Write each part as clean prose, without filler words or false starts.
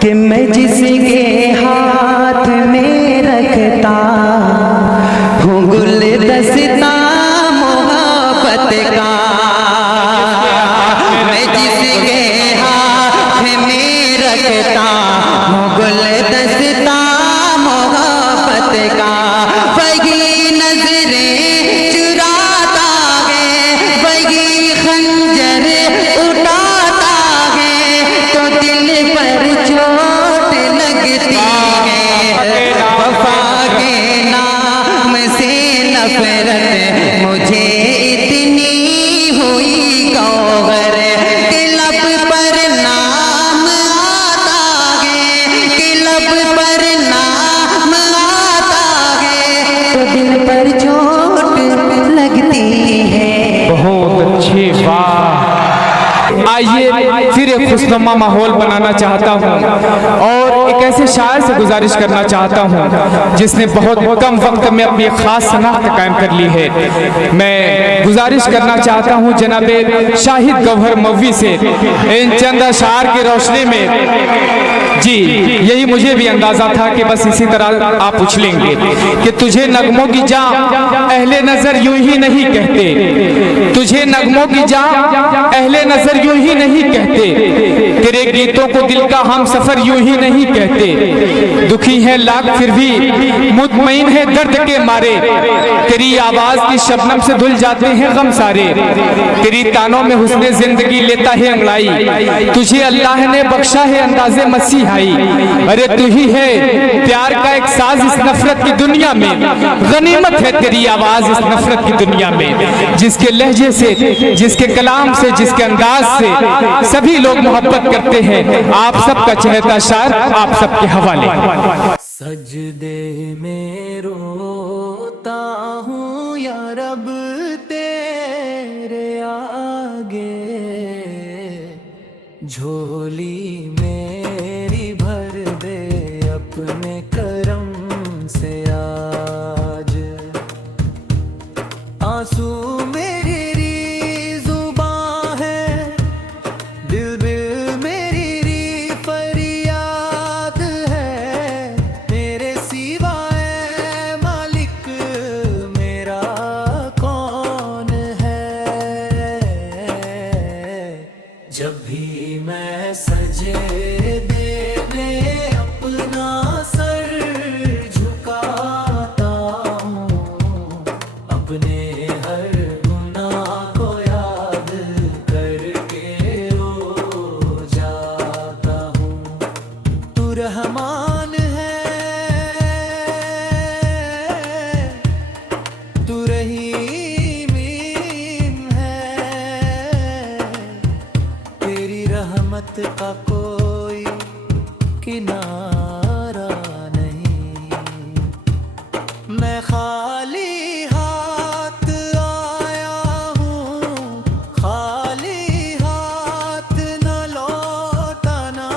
کہ میں جس کے ہاتھ میں رکھتا ہوں گلدستہ محبت کا، میں جس کے ہاتھ میں رکھتا ہوں گلدستہ محبت کا، وہی نظریں چراتا ہے، وہی خنجر اٹھاتا ہے، تو دل پر چوٹ لگتی ہے، وفا کے نام سے نفرت مجھے اتنی ہوئی گوہر، کہ لب پر نام آتا ہے، کہ لب پر نام آتا ہے، تو دل پر چوٹ لگتی ہے۔ بہت اچھی، واہ! آئیے پھر ایک خوشنما ماحول بنانا چاہتا ہوں اور ایک ایسے شاعر سے گزارش کرنا چاہتا ہوں جس نے بہت کم وقت میں اپنی خاص شناخت قائم کر لی ہے۔ میں گزارش کرنا چاہتا ہوں جناب شاہد گوہر مووی سے ان چند اشعار کی روشنی میں، جی یہی مجھے بھی اندازہ تھا کہ بس اسی طرح آپ پوچھ لیں گے کہ تجھے نغموں کی جاں اہل نظر یوں ہی نہیں کہتے، تجھے نغموں کی جاں اہل نظر یوں ہی نہیں کہتے، تیرے گیتوں کو دل کا ہم سفر یوں ہی نہیں کہتے، دکھی ہے لاکھ پھر بھی مطمئن ہے درد کے مارے، تیری آواز کی شبنم سے دھل جاتے ہیں غم سارے، تیری تانوں میں حسن زندگی لیتا ہے انگڑائی، تجھے اللہ نے بخشا ہے انداز مسیحائی، ارے تو ہی ہے پیار کا ایک ساز اس نفرت کی دنیا میں، غنیمت ہے تیری آواز اس نفرت کی دنیا میں، جس کے لہجے سے، جس کے کلام سے، جس کے انداز سے سبھی لوگ محبت کرتے ہیں، آپ سب کا چہتا شاعر آپ سب کے حوالے۔ سجدے میں روتا ہوں یا رب تیرے آگے، جھولی میری بھر دے اپنے کرم سے آج، آنسو میری ری زباں ہے، دل بل میری ری فریاد ہے، میرے سوائے مالک میرا کون ہے، جب بھی میں سجدے میں اپنا سر جھکاتا ہوں، اپنے ہر گناہ کو یاد کر کے رو جاتا ہوں، تو رحمان ہے، تو رحیم ہے، تیری رحمت کا کوئی کنارہ نہیں، میں خالی ہاتھ آیا ہوں، خالی ہاتھ نہ لوٹانا،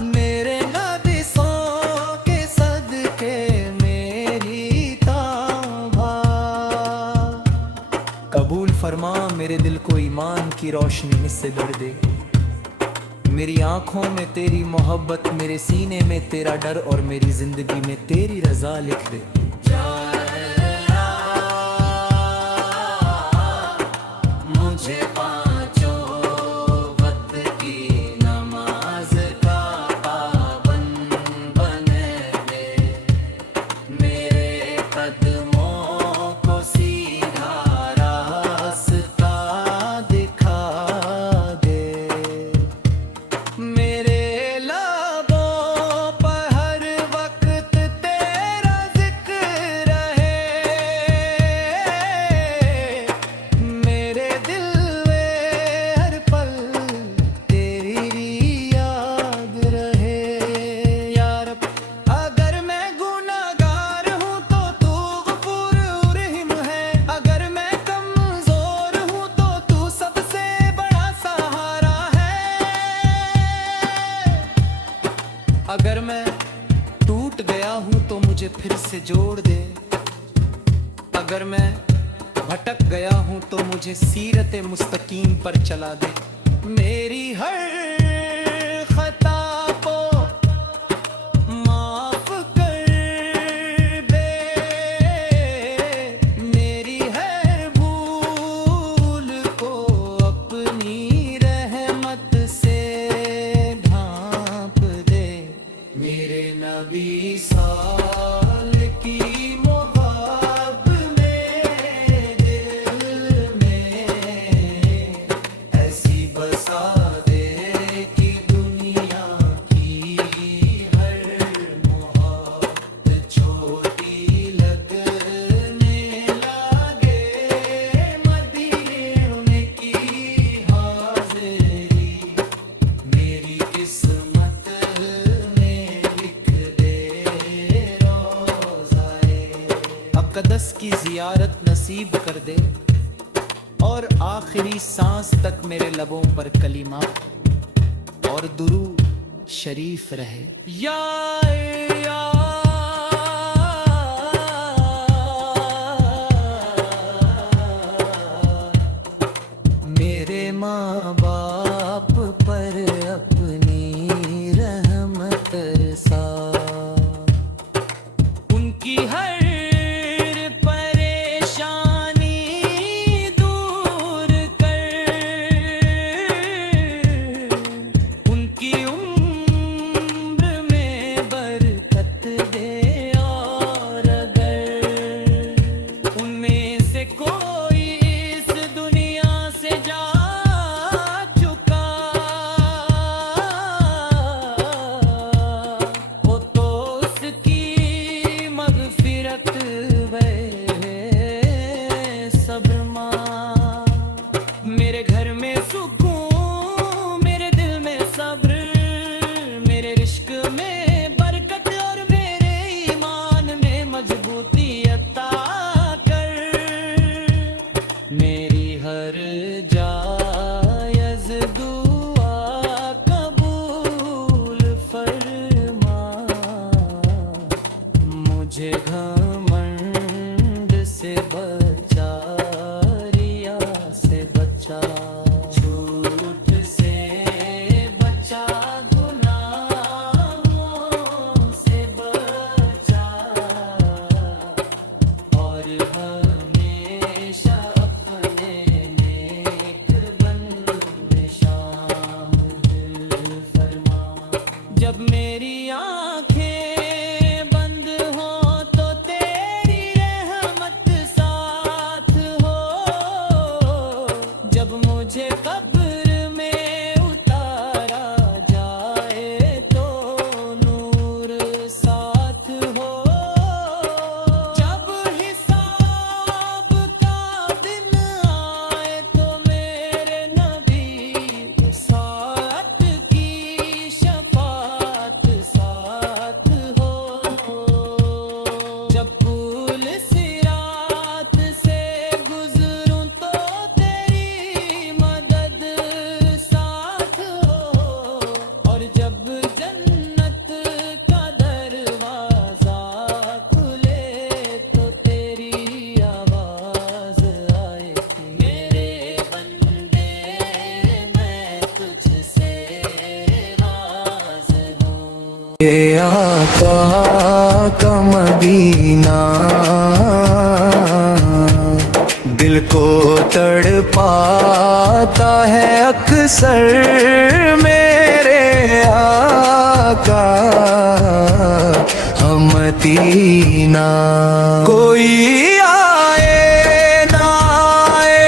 میرے نبیوں کے صدقے میری توبہ قبول فرما، میرے دل کو ایمان کی روشنی میں سے گھر دے، میری آنکھوں میں تیری محبت، میرے سینے میں تیرا ڈر، اور میری زندگی میں تیری رضا لکھ دے۔ مجھے پانچوں وقت کی نماز کا پابند بنے دے، میرے قدموں کو سیدھا راستہ دکھا دے، میرے لبوں پر ہر وقت تیرا ذکر رہے، میرے دل میں ہر پل تیری یاد رہے، یا رب اگر میں گناہگار ہوں تو غفور رحیم ہے، اگر میں کمزور ہوں تو سب سے بڑا سہارا ہے، اگر میں ٹوٹ گیا ہوں تو مجھے پھر سے جوڑ دے، اگر میں بھٹک گیا ہوں تو مجھے سیرت مستقیم پر چلا دے، میری ہر خطا کو अक़दस की ज़ियारत नसीब कर दे और आखिरी सांस तक मेरे लबों पर कलीमा और दुरूद शरीफ रहे। या मेरे माँ बाप पर अपनी रहमत बरसा, उनकी हर परेशानी दूर कर, उनकी उम्र में बरकत दे और अगर उनमें से कोई इस दुनिया से जा चुका हो तो उसकी मग़फ़िरत वे सब्र माँ। मेरे घर में सुकून, मेरे दिल में सब्र, मेरे रिश्क में बरकत और मेरे ईमान में मजबूती अता कर। मेरी हर जायज़ दुआ कबूल फरमा, मुझे घमंड से बचा, रिया से बचा, झूठ से बचा, गुनाहों से बचा और हमेशा अपने नेक बंद में शामिल फरमा। जब मेरी आँखें बंद हो तो तेरी रहमत साथ हो, जब मुझे कब्र में उतारा जाए तो नूर साथ हो, जब हिसाब का दिन आए तो मेरे नबी साथ की शफात साथ हो, जब पुल सिरात से गुजरूं तो तेरी मदद साथ हो, और जब जन्नत का दरवाजा खुले तो तेरी आवाज आए, मेरे बंदे मैं तुझसे राज हूँ। ये आका का मदीना दिल को तड़पाता है अक्सर, मेरे आका हम मदीना। कोई आए ना आए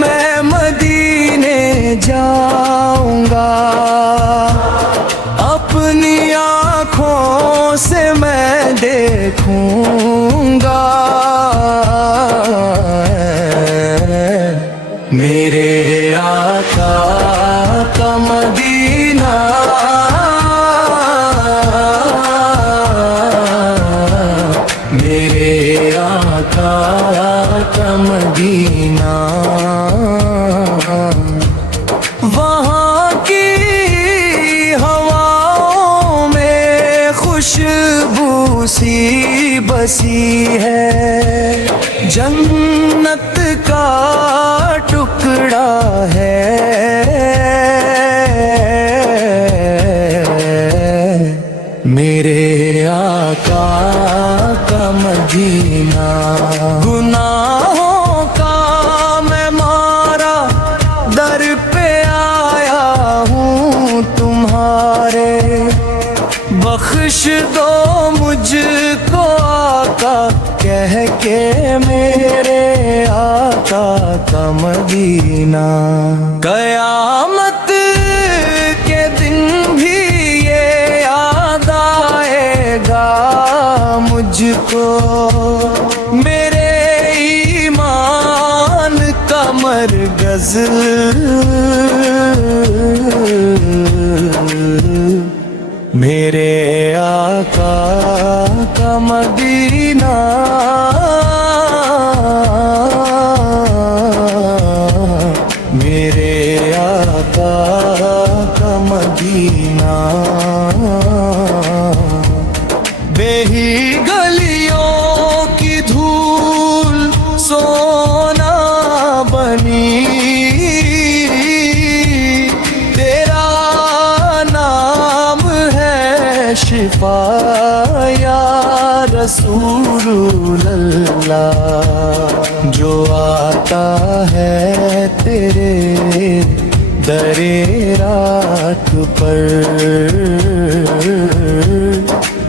मैं मदीने जाऊंगा, अपनी आँखों से मैं देखूंगा, मेरे आका का मदीना, मेरे आका का मदीना। वहाँ की हवाओं में खुशबू सी बसी है, जन्नत का टुकड़ा है, मेरे आका का मदीना। गुनाहों का मैं मारा दर पे आया हूँ तुम्हारे, बख्श दो मुझको आका कह के मेरे आका का मदीना। कयामत के दिन भी ये याद आएगा मुझको, मेरे ईमान का मरगज़, मेरे आका का मदीना। शिफा या रसूल अल्लाह। जो आता है तेरे दरे रात पर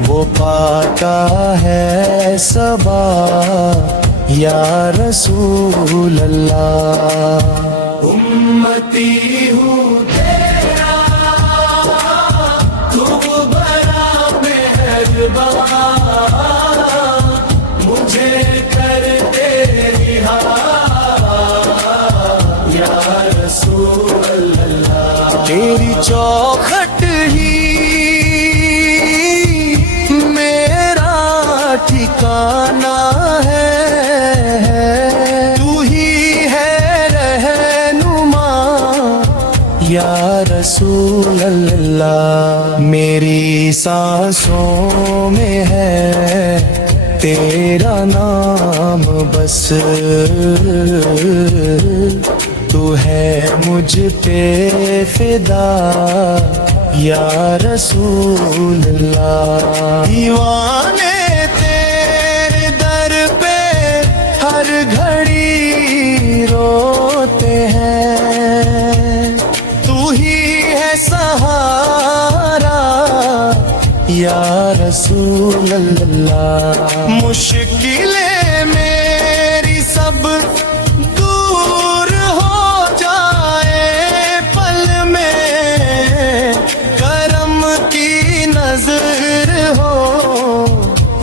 वो पाता है सबा या रसूल अल्लाह। उम्मती हूँ तेरा तू बड़ा मेहरबान, मुझे कर दे रिहा या रसूल अल्लाह। तेरी चौखट ही मेरा ठिकाना है, तू ही है रहनुमा या रसूल अल्लाह। मेरी सांसों में है तेरा नाम बस, तू है मुझ पे फिदा या रसूल अल्लाह। दीवाने तेरे दर पे हर घड़ी रोते हैं, तू ही है सहारा या रसूल अल्लाह। मुश्किलें मेरी सब दूर हो जाए पल में, करम की नजर हो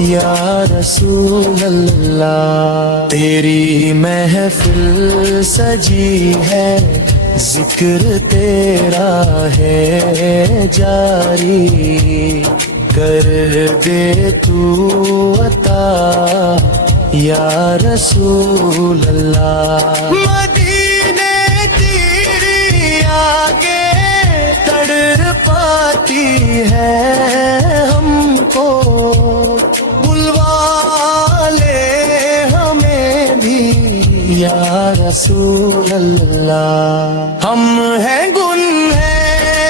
या रसूल अल्लाह। तेरी महफिल सजी है, जिक्र तेरा है जारी, कर दे तू अता या रसूल अल्लाह। मदीने तेरी आगे तड़पाती है हमको, बुलवा ले हमें भी या रसूल अल्लाह। हम हैं गुनहगार,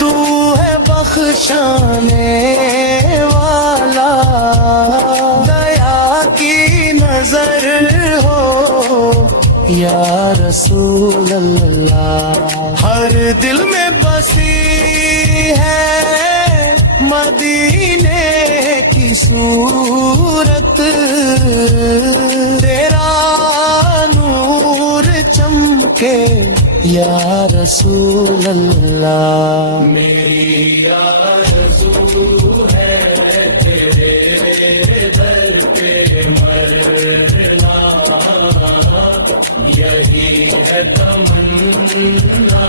तू है बख्शाने वाला, दया की नजर हो या रसूल अल्लाह। हर दिल में बसी है मदीने की सूरत, तेरा नूर चमके या रसूल अल्लाह। मेरी आरज़ू है तेरे दर पे मरना, यही है तमन्ना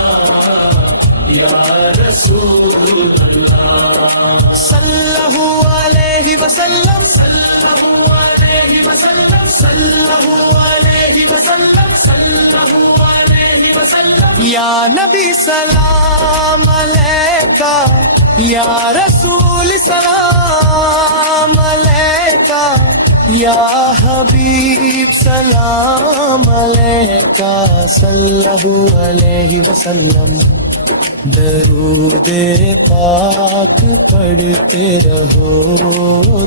या रसूल अल्लाह। सल्लल्लाहु अलैहि वसल्लम, सल्लल्लाहु अलैहि वसल्लम, सल्लल्लाहु अलैहि वसल्लम, सल्लल्लाहु अलैहि वसल्लम। या नबी सलाम अलैका, या रसूल सलाम अलैका, या हबीब सलाम अलैका, सल्लल्लाहु अलैहि वसल्लम। दरूदे पाक पढ़ते रहो,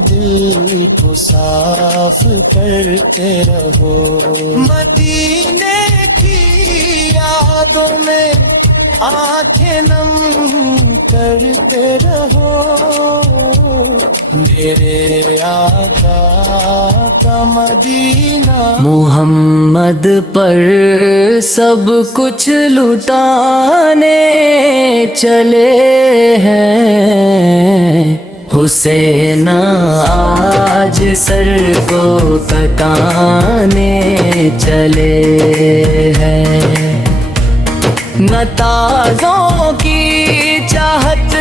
दिल को साफ करते रहो, मदीने की यादों में आंखें नम करते रहो। मेरे आका का मदीना मुहम्मद पर सब कुछ लुटाने चले हैं, हुसैन आज सर को कटाने चले हैं। न ताज़ों की चाहत,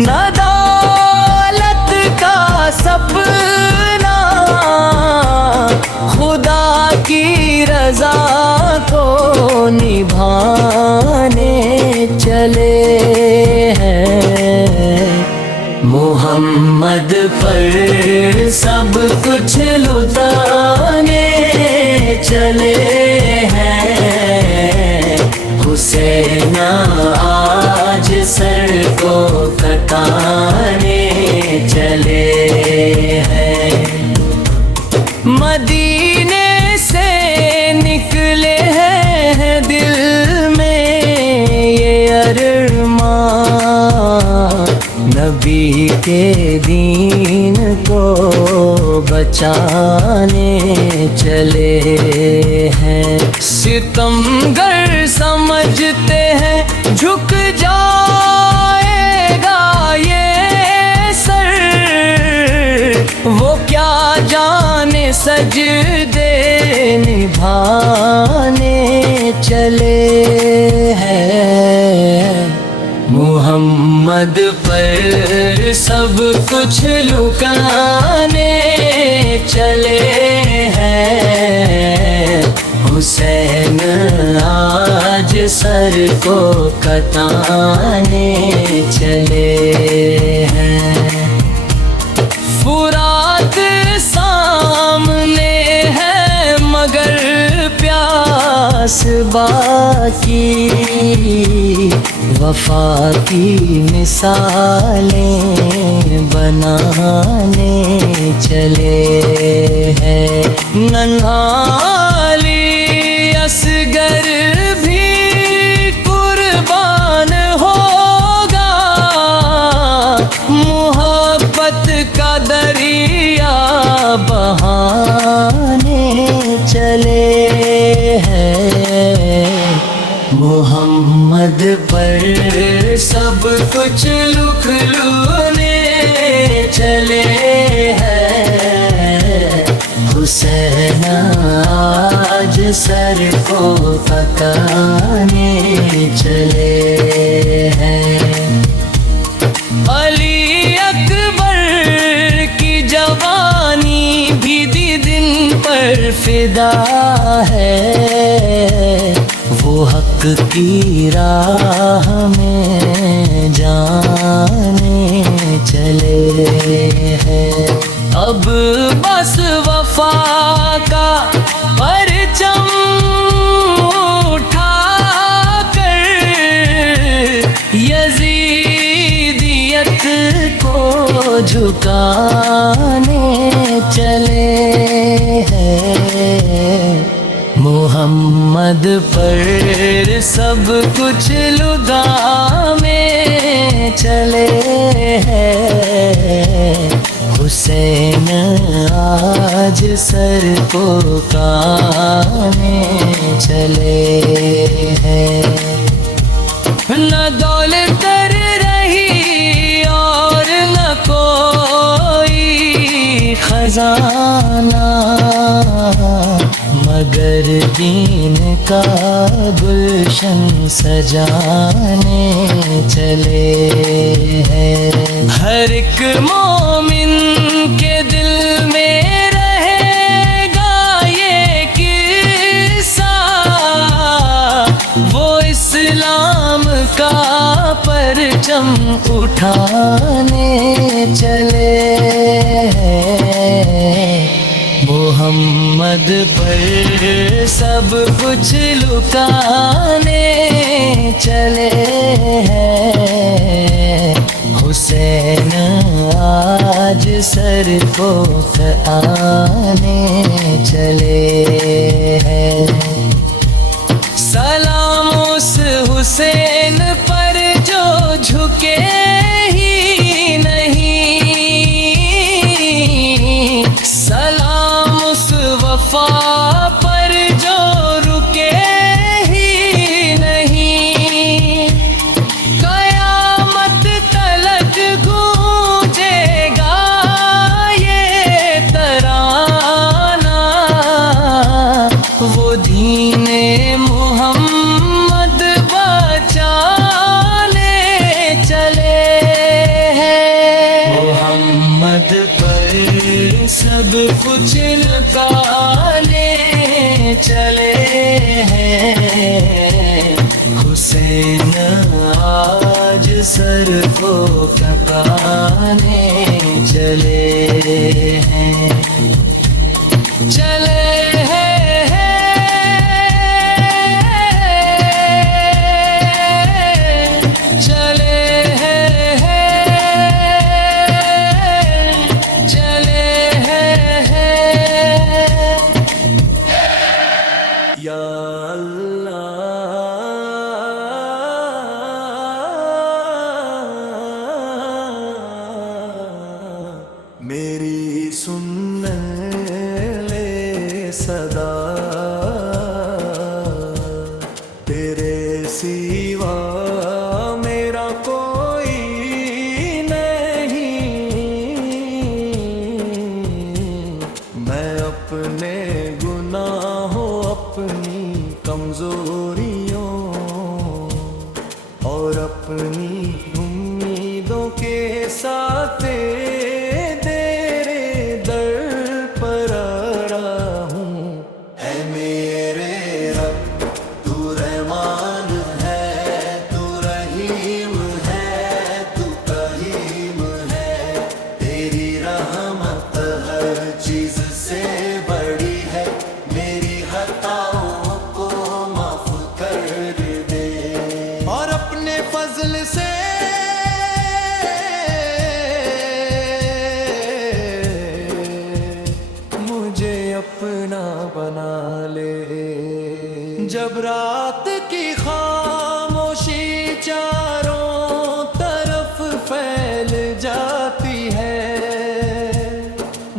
न दौलत का सपना, खुदा की रज़ा को निभाने चले हैं। मोहम्मद पर सब कुछ लुटाने चले हैं, हुसैन आज आज सर को कटाने चले हैं। मदीने से निकले हैं दिल में ये अरमान, नबी के दीन को बचाने चले हैं। सितमगर समझते हैं झुक जाएगा ये सर, वो क्या जाने सजदे निभाने चले हैं। मुहम्मद पर सब कुछ लुकाने चले हैं। हुसैन आज सर को कटाने चले हैं। फुरात सामने है मगर प्यास बाकी, वफा की मिसालें बनाने चले हैं। नन्हाली असगर भी कुर्बान होगा, मोहब्बत का दरिया बहाने चले हैं। मोहम्मद पर सब कुछ लुखलूने चले हैं। हुसैन आज सर को पकाने चले हैं। अली अकबर की जवानी भी दिन पर फिदा है, वो हक की राह में जाने चले हैं। अब बस वफा का परचम उठा कर यजीदियत को झुकाने चले हैं। मोहम्मद पर सब कुछ लुगाने चले हैं। हुसैन आज सर को काने चले हैं। न दौलत रही और न कोई खजाना, मगर दीन का गुलशन सजाने चले हैं। हर एक मोमिन के दिल में रहेगा ये किस्सा, वो इस्लाम का परचम उठाने चले हैं। मोहम्मद पर सब कुछ लुकाने चले हैं। हुसैन आज सर को आने चले हैं। सलाम उस हुसैन पर जो झुके ही नहीं, सलाम उस वफा पर जो रुके ही नहीं। कयामत तलक गूंजेगा ये तराना, वो दीने मोहम्मद बचाने चले हैं। मोहम्मद पर सब कुछ लुकाने चले हैं। हुसैन आज सर को कटाने चले हैं। चले हैं, चले साथे तेरे दर पर आ रहा हूँ। है मेरे रब तू रहमान है, तू रहीम है, तू करीम है। तेरी रहमत हर चीज से बड़ी है, मेरी खताओं को माफ कर दे। और अपने फजल से मुझे अपना बना ले। जब रात की खामोशी चारों तरफ फैल जाती है,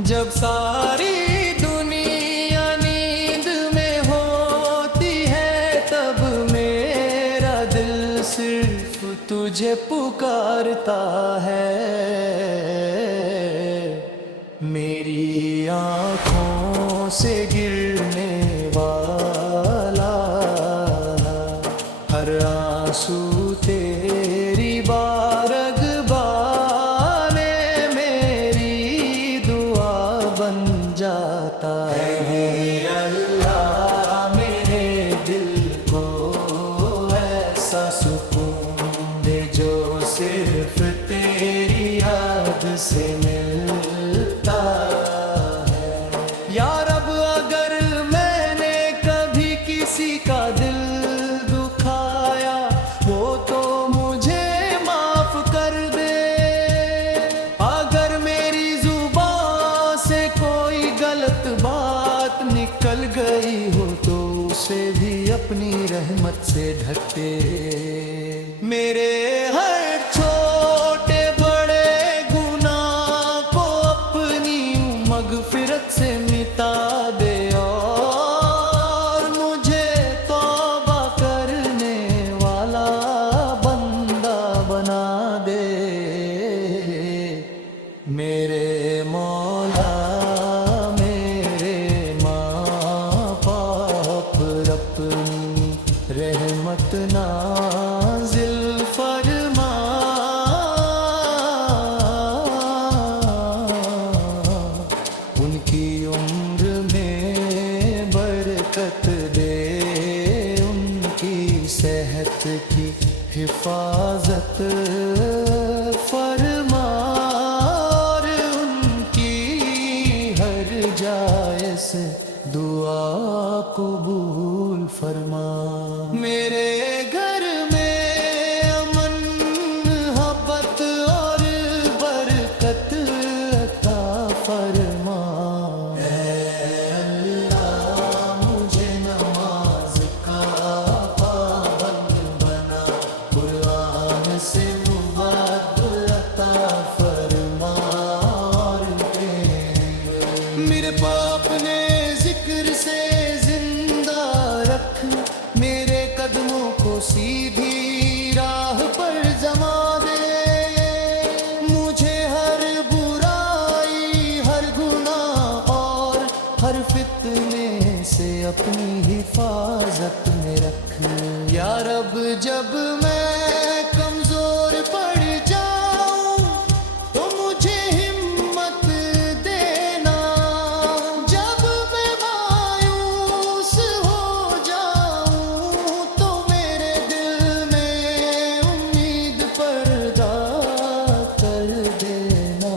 जब सारी दुनिया नींद में होती है, तब मेरा दिल सिर्फ तुझे पुकारता है। मेरी आँखों से गिरने वाला हर आंसू तेरी बारगबाने मेरी दुआ बन जाता है। अल्लाह मेरे दिल को ऐसा सुकून दे जो सिर्फ तेरी याद से मिलता है। या रब अगर मैंने कभी किसी का दिल दुखाया, वो तो मुझे माफ कर दे। अगर मेरी जुबान से कोई गलत बात निकल गई हो, तो उसे भी अपनी रहमत से ढक दे। मेरे हर छोटे बड़े गुनाह को अपनी मगफिरत से मिटा दे, और मुझे तौबा करने वाला बंदा बना दे। मेरे मौला मेरे माँ बाप अपनी रहमत नाज़िल फरमा। उनकी उम्र में बरकत दे, उनकी सेहत की हिफाजत फरमा, और उनकी हर जायज़ दुआ कबूल फरमा। मेरे घर में अमन मोहब्बत और बरकत अता फरमा। ऐ अल्लाह मुझे नमाज का पाबंद बना, कुरान से मुबारक अता फरमा। और मेरे बाप ने जिक्र से जिंदा रख, मेरे कदमों को सीधी राह पर जमा दे। मुझे हर बुराई हर गुनाह और हर फितने से अपनी हिफाजत में रख। या रब जब मैं कमजोर पड़ जाऊं, तो मुझे हिम्मत देना। जब मैं मायूस हो जाऊं, तो मेरे दिल में उम्मीद पैदा कर देना।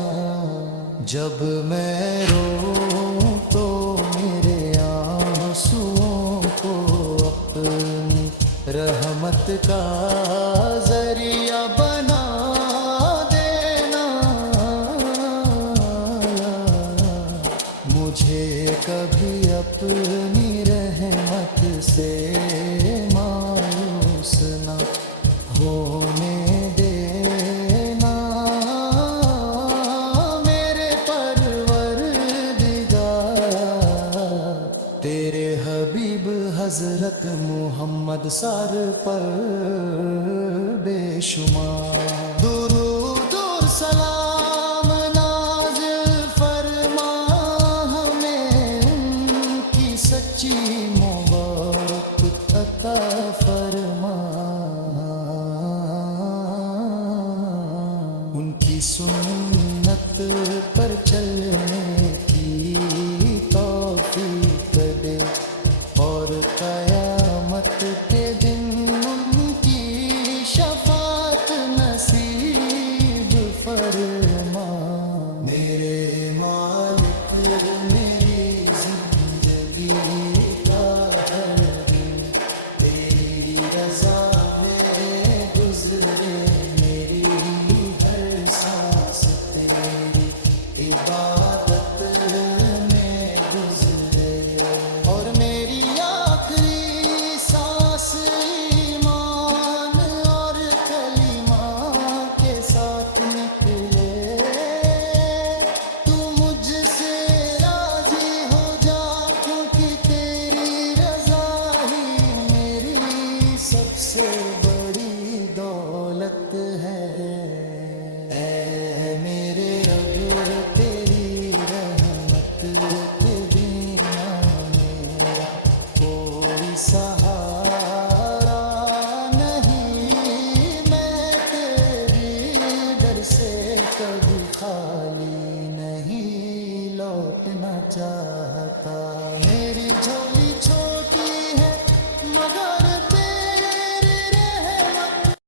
जब मैं रोऊं तो मेरे आंसुओं को अपनी रहमत का जरिया बना देना। मुझे कभी अपनी रहमत से मायूस न होने देना। मेरे परवरदिगार तेरे हबीब हजरत मोहम्मद सर पर बेशुमार दुरूद और सलाम नाज़िल फरमा। हमें उनकी सच्ची मोहब्बत अता फरमा। उनकी की सुन्नत पर चलने की तौफीक दे और क़यामत के दिन उनकी शफाअत नसीब फरमा। मेरे मालिक मेरी जिंदगी का हर दिन तेरी रज़ा में गुज़रे, मेरी हर सांस तेरी इबादत में गुज़रे और मेरी आखिरी सांस ईमान और कलीमा के साथ निकले। तू मुझसे राज़ी हो जा क्योंकि तेरी रज़ा ही मेरी सबसे बड़ी दौलत है। ऐ मेरे रब तेरी रहमत के बिना मेरा कोई सहारा नहीं, मैं तेरी दर से कभी खाली नहीं लौटना चाहता। मेरी झोली